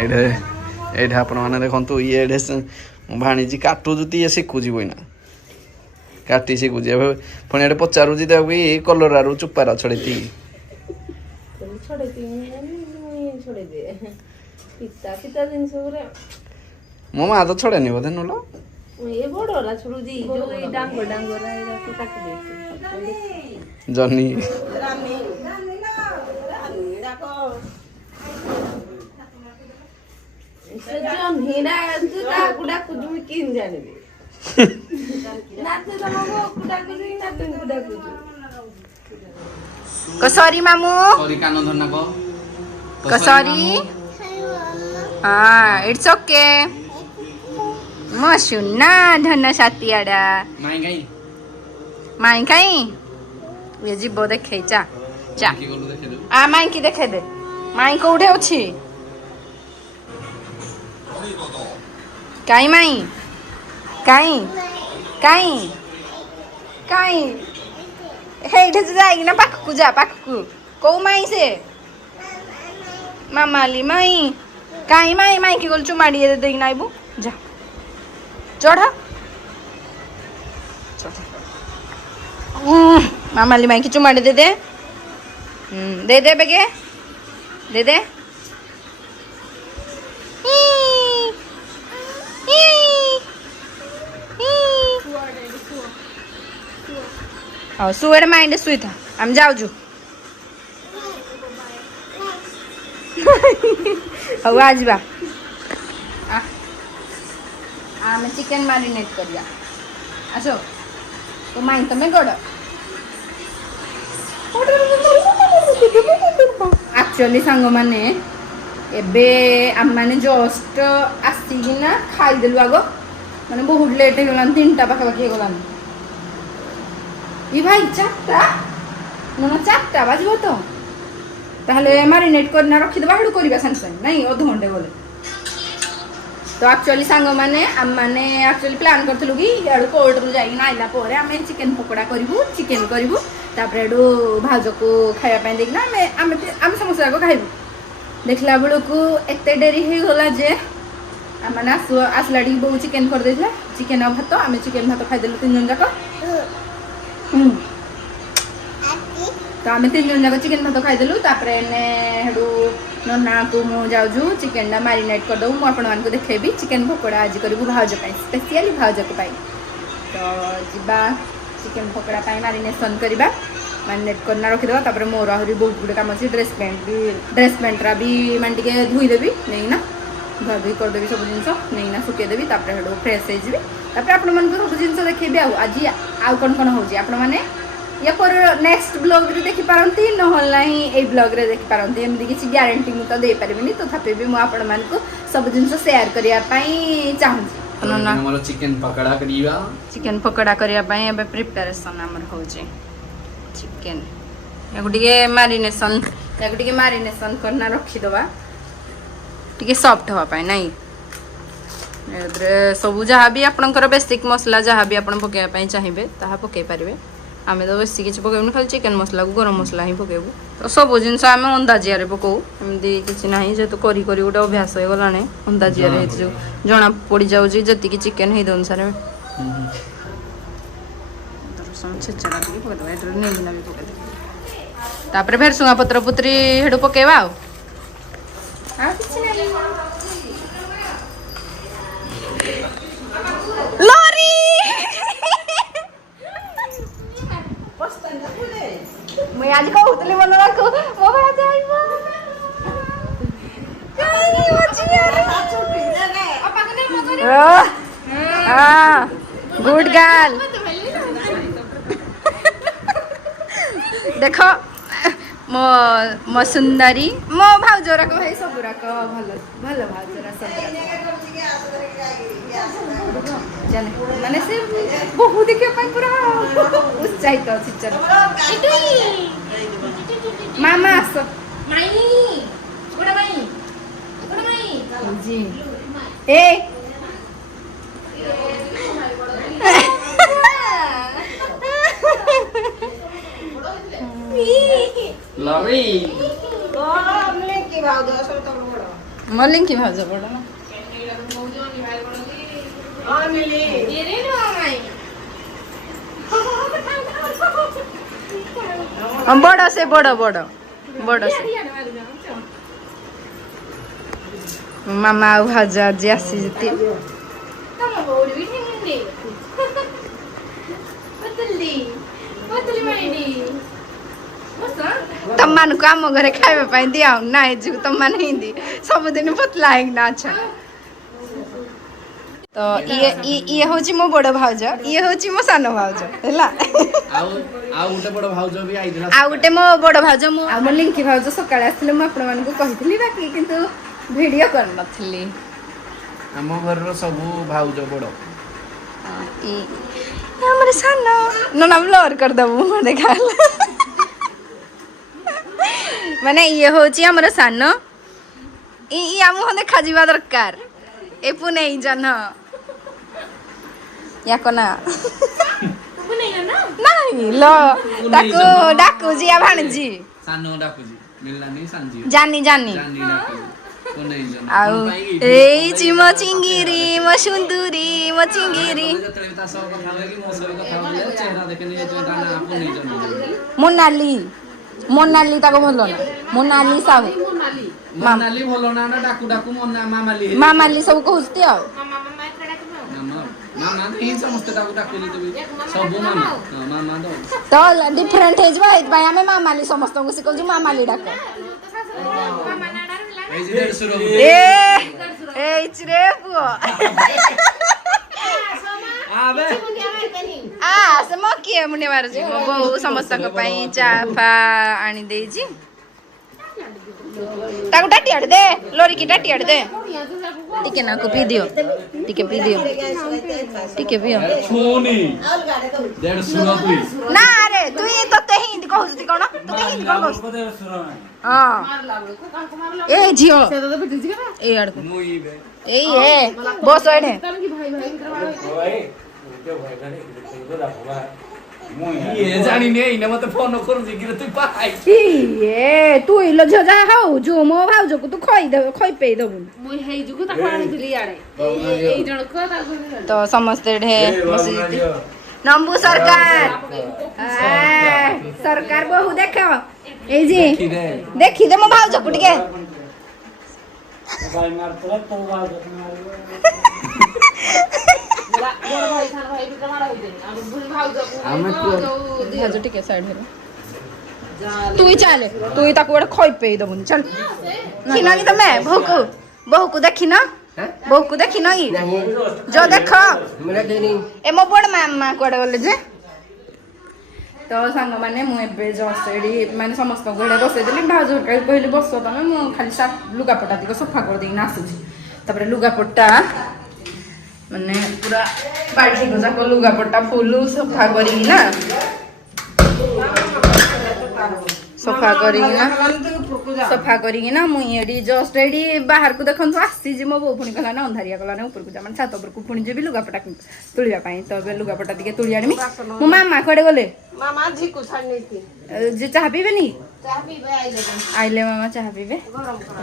ଏଇଠି ଏଇଠି ଆପଣମାନେ ଦେଖନ୍ତୁ ଇଏ ଏଇଠି ଭାଣିଜି କାଟୁଛି ଇଏ ଶିଖୁଛି ବଇନା କାଟି ଶିଖୁଛି ଏବେ ପୁଣି ଏଠି ପଚାରୁଛି ତାକୁ କି କଲରାରୁ ଚୋପାରା ଛଡ଼େଇତି ମୋ ମା ତ ଛଡ଼େନି ବୋଧେ ନୁଲ ଜହ୍ନି कसौरी मामू कसौरी हाँ इट्स ओके मो सुन्ना धन साथियाडा माई कहीं ये जीव देखे चा चा आ माई की देखे दे माई कोठे अछि काई माई काई काई काई हे इठे जाएगी ना पाखकू जा पाखकू को माई से मामाली माई काई माई माई की गोल चुमाड़ी दे देगी नाइबू जा चढ़ा मामाली माई की चुमाड़ी दे दे दे बेगे दे दे सुएर माइंड सुई था हम जाओ जू आज बा आम चिकन मैरिनेट करिया आसो तो माइन तमें गड़ एक्चुअली सांग माने एबे आम माने जस्ट आसिकिना खाईदेलु आग माने बहुत लेट हो गलान 3टा पाखापाखि हो गलान ये भाई 4टा ना 4टा बाजबो तो ताहले मैरिनेट करना रखी दबा हेडू करबा संग संग नहीं आधा घंटे बोले तो एक्चुअली सांग माने आम माने एक्चुअली प्लान करथलु कि याडू कोर्ट रु जाई ना आइला पोरे आमे चिकन पकोड़ा करिवु चिकन करिवु तापर हेडू भाउज को खाया पय देखना आमे समोसा को खाइबु देखला बेलू को एते डेरी हो गला जे आम माने आसला डी बहु चिकन कर देथला चिकन और भात आमे चिकन भात खाइ देलु 3 जन जाक तो आम 3 जन जाक चिकन भात खाईदेलु हेडू नना को मु जाऊँ चिकेन मैरिनेट करदे मुझे आपण मानक देखेबी चिकेन पकोड़ा आज करूँ भाउज स्पेशली भाउज को तो जीवा चिकेन पकोड़ा मैरिनेशन करवा मैरिनेट करना रखीदे तापर मोर आहरी बहुत गुड़े काम अच्छे ड्रेस पैंटरा भी मैंने टे धोईदेवी नहीं ना धुआ धुई करदेवी सब जिन नहीं ना सुखेदेवी हेडू फ्रेश होपर आपण मन सब जिन देखेबी आज आउ कौन कौन हो या पर नेक्स्ट ब्लॉग रे देखि पारंती नहल नाही ए ब्लॉग रे देखि पारंती एमदी किछि ग्यारंटी मु तो दे परबिनी तो थापे भी मु आपण मान को सब जिंस शेयर करिया पई चाहू हमर चिकन पकोड़ा करिया पई एबे प्रिपरेशन हमर हो जे चिकन एगुटिके मैरिनेशन करना रखी दबा टिके सॉफ्ट होवा पई नाही सब जहाँ भी आपनकर बेसिक मसला जहाँ भी आपण पकेया पई चाहिबे ताहा पके पारिबे आमे तो बेसी किसी पकेबू खाली चिकेन मसला को गरम मसला ही पकेबू तो सब जिनस आम अंदाजिया पकऊ एमती किसी ना जेहतु करी गोटे अभ्यास हो गला अंदाजिया जो जना पड़ जाऊँगी जी चिकेन है अनुसार रसुण छेचड़ा भी पकईदे भेरसुंगा पत्र पुत्री हेडू पकेवा मैं आज कहूतली मन रखो मो भाज आइबो काई होची यार अपा के म करे हां गुड गर्ल देखो मो सुंदरी मो भाउजरा को भाई सब रक भलो भलो भाउजरा सब चल माने से बहुत देखे पाई पूरा उत्साहित अछि चल मामा आसो माई गुड माई जी ए लवी हमने की भाव दो सब तो बड़ा मलिंग की भाज बड़ ना बड़ से बड़ बड़ बड़ से मामा भाजा जी आसी जती तम को आम घरे खाइबा दिया ना तुम हिंदी सबुदिन पतला है ना अच्छा तो ये हूँ मो बड़ भाउज ये हूँ मो सान भाउज है आ गोटे मो बड़ भाउज मो लिंकी भाउज सकाଳେ ଆସିଲେ ମୁଁ ଆପଣମାନଙ୍କୁ କହିଥିଲି ବାକି କିନ୍ତୁ ଭିडियो କରିନଥିଲି ଆମ ଘରର ସବୁ ଭାଉଜ ବଡ଼ ଆମର ସାନ ନନା ବ୍ଲର୍ କରିଦେବୁ ଦେଖା ମାନେ ଇଏ ହେଉଛି ଆମର ସାନ ଆମକୁ ଦେଖାଯିବା ଦରକାର ଏ ପୁନେଇ ଜହ୍ନ याको ना नहीं लो ताको डाकुजी या भाणजी सानो डाकुजी मिललानी सांजी जानी जानी आउ ए चिमो चिंगिरी म सुन्दुरी म चिंगिरी मोनाली मोनाली ताको भलो ना मोनाली सब मोनाली भलो ना डाकू डाकू मामाली मामाली सब कहउस्ती आ मामा नहीं समस्त डाकू डाकू सब मामा मामा दो तो डिफरेंट हेज भाई भाई हमें मामाली समस्त को सिखौ जो मामाली डाको ए इचरे पुओ आबे आ सम के मुने मार जी मो बहु समस्त को पई चाफा आनी देई जी ताको टाटी हट दे लोरी की टाटी हट दे टिके ना को पी दियो टिके पी दियो टिके पियो सोनी देड़ सुनो तू ना अरे तू ये तो ते हिंदी कहउती कोन तू ते हिंदी कहउ हां ए जियो ए अड़को ए ये बस एने ये जानी नहीं ने मते फोन कर जी कि तू पाई ये तू इलो झजा हाउ जो मो भाउज को तू खई दे खई पेई दबु मु हेई जुगु ता पानी दिली याडे ए जण को ता तो समस्त ढे बसी नंबू सरकार सरकार बहु देखो ए जी देखी दे मो भाउज को टिके भाई मार तो भाउज बड़ भाई थान भाई भी मारा होई दे अब भूल भाउज को भाउज टिके साइड हेरो तू ही चले तू ही ताको बड़ खई पेई दबु चल खिना की तमे बहु को देखी ना बहु को देखी ना की जो देखो ए मो बड़ मामा कोडे गले जे तो सांग माने मु एबे जस्ट एडी माने समस्त गोडे बसे देली भाउज कहली बसो तमे मु खाली सा लुगा पटा दिको सफा कर देई नासु तापर लुगा पटा माने पूरा बाल्टी को जाको लुगा पटा फुल सफा करी ना सफा करी ना मु एडी जस्ट एडी बाहर को देखन तो आसी जी मो बो पुणी कला ना अंधारिया कला ना ऊपर को जा माने छात ऊपर को पुणी जे भी लुगा पटा तुलिया पाई तो बे लुगा पटा दिके तुलिया आनी मो मामा कोडे गले मामा जी को छाड़ नहीं थी जे चाह पीबे नी चाह पीबे आइले मामा चाह पीबे गरम करा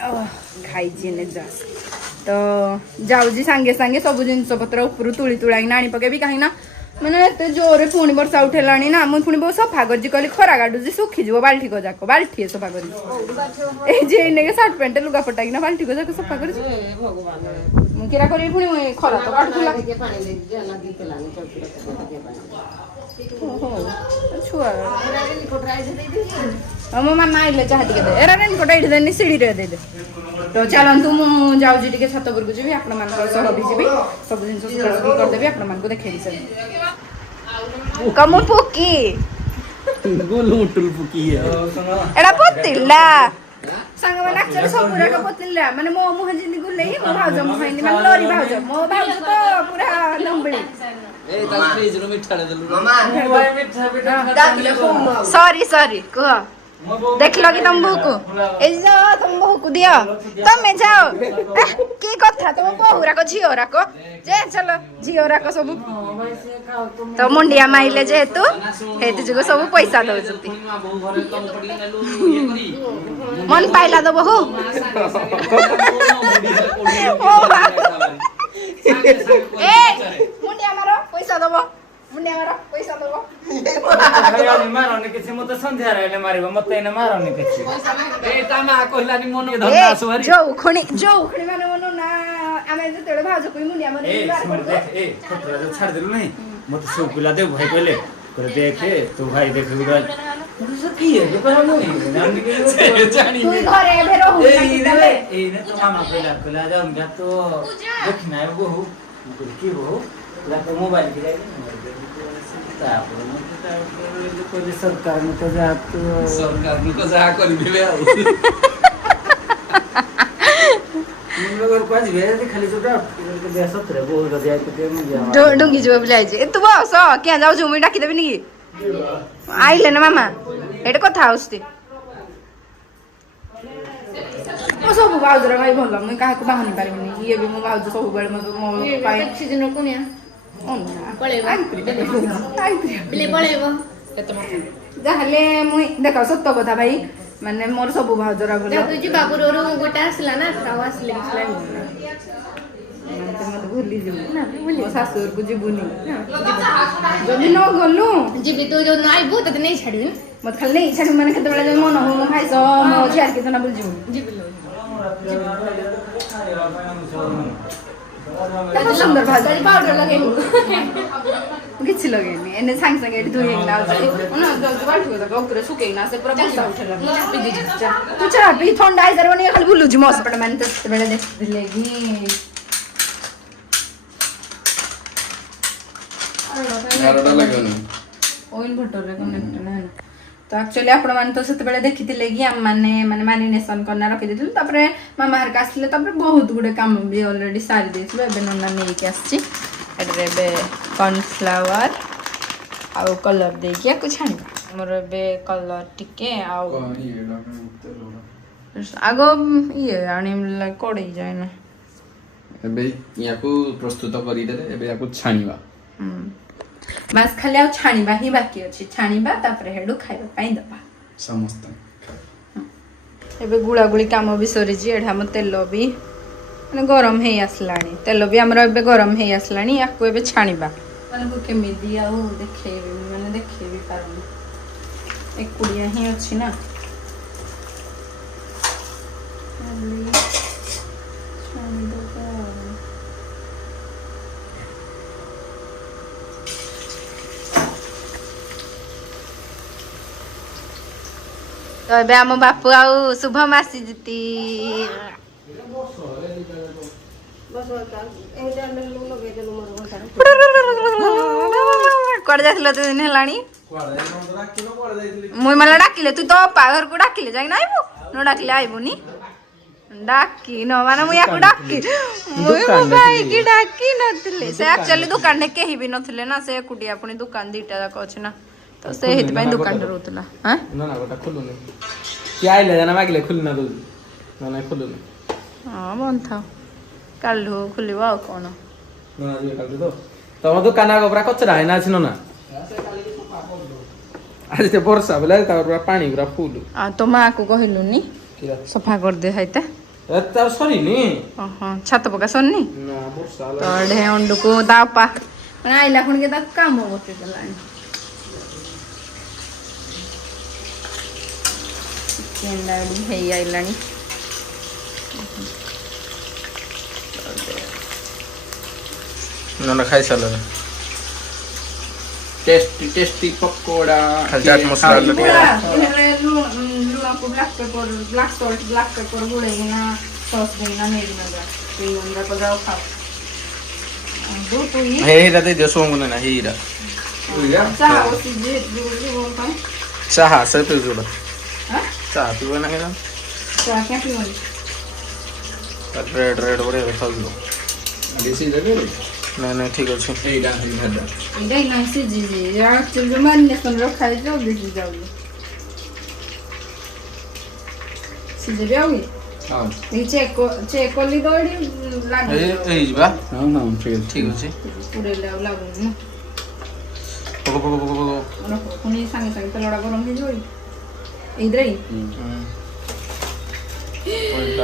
खाई ने जस तो जाऊजी सांगे सांगे सब जिनस पत्र ऊपर तुली तुलाई ना आनी पकेबी कहीं ना मैंने एत जोरे पुणी वर्षा उठेलानी ना मुझे पुणी बहुत सफा कर कहली खरा गाड़ू सुखी जीव बाल्टी को जाक बाल्टी सफा कर सार्ट पैंट लुगा पटाई ना बाल्टी को जाक सफा कर किरा करी पुणी खरा तो काटुला छुआ मो मामा आइले चाह टिके दे एरा रेनकोट एठी देनी सीढ़ी रे दे दे तो चलंतु मु जाउजी टिके छत पर को जीबी आपण मान को सह भी जीबी सब दिन सुस्ता कर देबी आपण मान को देखेली सब कम पुकी गोलुटुल पुकी है एडा पतिला संग में नाचर सब पूरा का पतिला माने मो मुह जिंदी गुले ही मो भाउज मो हाइनी माने लोरी भाउज मो भाउज तो पूरा नंबड़ी ए ताल फ्रिज रो मिठा दे दलु मामा भाई मिठा सॉरी सॉरी को देखल कि तुम बहू को ए जाओ तुम बहू को दियो तमे जाओ की कथा तुम बहू राको झियो राको जे चलो झियो राको सब तो मुंडिया माइले जेहेतु हेतु जुगो सब पैसा दउजती मन पाइला दो बहू ए मुंडिया मारो पैसा दबो मुंडिया मारो पैसा दबो मारने के मत संध्या रहले मारिबो मत एने मारने के ए तामा कहलानी मन धन्ना सुहरी जो उखणी माने मनो ना आमे जेतेले भाजो कोई मुंडिया मारे ए छोटरा जो छाड़ देलु नहीं मत सब पिला दे भाई पहले करे देखे तो भाई देख उड़ा मुझे की है ये पर नहीं नाम के जानी तू घरे भेरो हो ए ने तो मामा पहला जा हम तो देखना है वो की वो तो मोबाइल की जाएगी सरकार में तो जा कर दिले खाली डुंगी जो बुलाई जे तू बस क्या जाऊ जो मुई डाकी देबी नी आइले ना मामा एटा कथा आउस्ती ओ सब बाउजरा भाई भल मुई काहा को बाहनी पारिबनी ये भी मो बाउज सब बेले मो पाई सीजन कोनिया पळेबो बिले पळेबो जाहले मुई देखा सत्य कथा भाई माने मोर सब बाउजरा बोले तू जी बाबूरो गोटा आसला ना ताव आसले किसला मत भूली जी ना मो सासुर को जीबुनी जदी न गलु जीबी तो जो नाइबो त नहीं छाडी मत खाली नहीं छाडी माने केते बेला मन हो भाई सो मो छियार के तना बोल जी जीबी लो तो सुंदर भाजी पाउडर लगे किछि लगेनी एने सांग सांग एडी धुई ना ना जो बाटको त गपुरे सुके ना से पूरा बसा उठला तू चा भी ठंडा आई जरवनी खाली बुलु जी मस पड माने त बेला देख दिलेगी गारडा लागेनी ओइन भटोरे कनेक्ट ना तो एक्चुअली आपण मान तो सेते बेले देखितिले कि हम माने मैरिनेशन करना रखि देथिलु तापरे मामा हर कासले तापरे बहुत गुडे काम भी ऑलरेडी सारी देथिलु एबे नन्ना नै के आछि एडरे बे कॉर्नफ्लावर आउ कलर दे के कुछ छानी हमर बे कलर टिके आउ आगो ये आनी कोडे जाय ना एबे याकू प्रस्तुत करि देले एबे याकू छानिबा मास खाली आ छानिबा ही बाकी अछि छानिबा तापरे हेडु खाइबा पाई दबा समस्त एबे गुळा गुळी काम भी सरी जी एढा म तेल भी माने गरम हे आसलानी तेल भी हमरा एबे गरम हे आसलानी याकू एबे छानिबा माने को केमि दिया हो देखेबे माने देखेबी पारनी एक कुड़िया ही अछि ना तो एबे आम बापू आउ शुभम आसी जीती कुआडे जाइथिलो तो दिन हेलानी मुई मला डाकिले तू तो पाघर को डाकिले जाई ना आइबो न डाकिले आइबोनी डाकी न माने मुई याकू डाकी मुई मो भाई की डाकी नथिले से एक्चुअली दुकान ने केही भी नथिले ना से कुटिया अपनी दुकान दीटा जाक अछि ना तो से हित पई दुकान रहतला हां ना ना गोटा खुलुने कि आइले जाना मागिले खुलना दो ना ना खुलुने हां बन था कालु खुलिबो आ कोन ना जे काल दो तम दुकान आगो पूरा कचरा है ना छिनो ना आज ते वर्षा बेला ता पूरा पानी पूरा फुल आ तो मां को कहिलुनी सफा कर दे हैता एता सरी नी हां छत पका सन्नी ना वर्षा तो ढे अंडू को दापा माने आइला खुन के ता काम होते चलानी केंडाडी हे आइलानी नन खाइ साल टेस्टी टेस्टी पकोड़ा चाट मसाला पूरा लूण को ब्लैक सॉल्ट ब्लैक पेपर गुड़ेना सॉस देना मेरी मजा ये अंडा को जाओ खाओ दो तो ये हे हीरा दे दियो सोंग ना हीरा चाह उसी जे जो पाए चाह से पे जोड़ा हां चाह पिबो ना केना चाह क्या पीओनी रेड रेड बड़े खाऊ लो देसी जगह नहीं ठीक अच्छे एइडा भादा इधर नहीं से जी जी यार चल जो मारने सुन रखा है जो देखी जाओगे ସିଝେବି ଆଉ କି ହଁ ଏଇ ଚେକ୍ କଲି ତ ଏଠି ଲାଗୁନି ହେଇଯିବା ହଁ ହଁ ଠିକ ଅଛି ଠିକ ଅଛି ପୁରେଇଲେ ଆଉ ଲାଗୁନି ନା ପକ ପକ ପକ ପକ ରଖ ପୁଣି ସାଙ୍ଗେ ସାଙ୍ଗେ ତେଲଟା ଗରମ ହେଇଯିବ ଏଇଥିରେ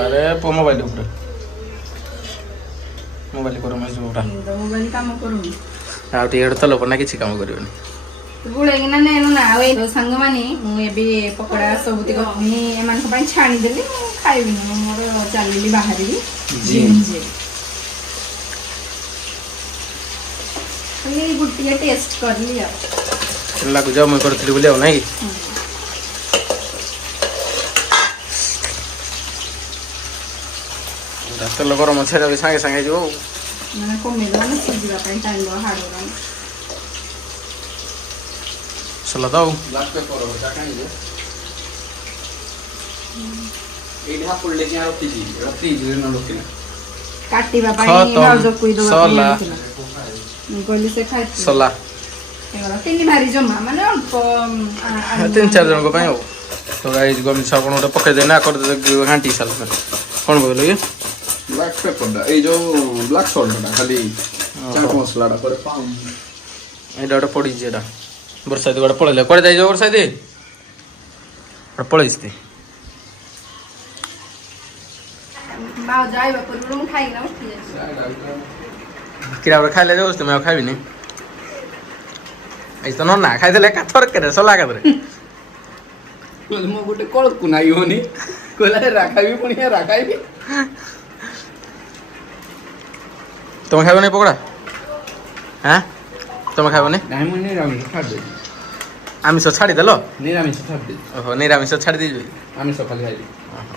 ଆରେ ମୋବାଇଲ ଉପରେ ମୋବାଇଲ ଗରମ ହେଇଯିବ ପୁରା ତ ମୋବାଇଲ କାମ କରୁନି ଆଉ ଟିକେ ତେଲ ପଡିନା କିଛି କାମ କରିବନି ବୁଳେଇକିନା ନେନୁ ନା ଆଉ ଏଇ ସାଙ୍ଗମାନେ ମୁଁ ଏବେ ପକୋଡ଼ା ସବୁତିକ ଏମାନଙ୍କ ପାଇଁ ଛାଣିଦେଲି ମୁଁ ଖାଇବିନି ମୁଁ ମୋର ଚାଲିଲି ବାହାରିବି ଜିମ୍ ଖାଲି ଗୋଟିଏ ଟେଷ୍ଟ କରିଲି ଆଉ ଲାଗୁଛି ଆଉ ମୁଁ କରିଥିଲି ବୋଲି ଆଉ ନାଇଁ କି ତେଲ ଗରମ ଅଛି ସାଙ୍ଗେ ସାଙ୍ଗେ ହେଇଯିବ ଆଉ ମାନେ କମେଇଦେବା ନା ସିଝିବା ପାଇଁ ଟାଇମ୍ ହାଡ଼ୁରା ସରିଲା ତ ଆଉ ବ୍ଲାକ୍ ପେପର ଏଇଠି ହାପୁଲ ଲେଖି ରଖିଛି ଏଇଟା ଫ୍ରିଜରେ ନ ରଖିନା କାଟିବା ପାଇଁ ଭାଉଜକୁ ଦେବା ପାଇଁ ଆଣିଥିଲା ମୁଁ କହିଲି ସେ ଖାଇଛି ସରିଲା ଏଗୁଡ଼ା ତିନି ଭାରି ଜମା ମାନେ ଅଳ୍ପ 3-4 ଜଣଙ୍କ ପାଇଁ ଆଉ ତ ଗାଇଜ ଗମିଛ ଆପଣ ଗୋଟେ ପକେଇ ଦେନା କରିଦେବେ ଘାଣ୍ଟି ସାରିଲା କ'ଣ କହିଲ କି ବ୍ଲାକ୍ ପେପରଟା ଏଇ ଯୋଉ ବ୍ଲାକ୍ ସଲ୍ଟଟା ଖାଲି ଚାଟ ମସଲାଟା ପରେ ପାଉଁ ଏଇଟା ଗୋଟେ ପଡ଼ିଛି ଏଇଟା ବର୍ଷା ଦି ଗୋଟେ ପଳେଇଲେ କୁଆଡ଼େ ଯାଇଛ ବର୍ଷା ଦି ଗୋଟେ ପଳେଇଛି ଭାଉଜ ଆଇବା ପୂର୍ବରୁ ମୁଁ ଖାଇକିନା ଉଠି ଯାଇଛି କିରା ଗୋଟେ ଖାଇଲେ ଯାଉଛି ତୁମେ ଆଉ ଖାଇବିନି ଏଇ ତ ନନା ଖାଇଦେଲେ ଏକା ଥରକରେ ସଲା ଏକାଥରେ ମୁଁ ଗୋଟେ କଳକୁ ନାଇ ହଉନି କହିଲା ହେରା ଖାଇବି ପୁଣି ହେରା ଖାଇବି ତମେ ଖାଇବନି ପକୋଡ଼ା ହାଁ ତମେ ଖାଇବନି ନାଇଁ ମୁଁ ନିରାମିଷ ଛାଡ଼ିଦେବି ଆମିଷ ଛାଡ଼ିଦେଲ ନିରାମିଷ ଛାଡ଼ିଦେବି ଓହୋ ନିରାମିଷ ଛାଡ଼ି ଦେଇଯିବି ଆମିଷ ଖାଲି ଖାଇବି ଓହୋ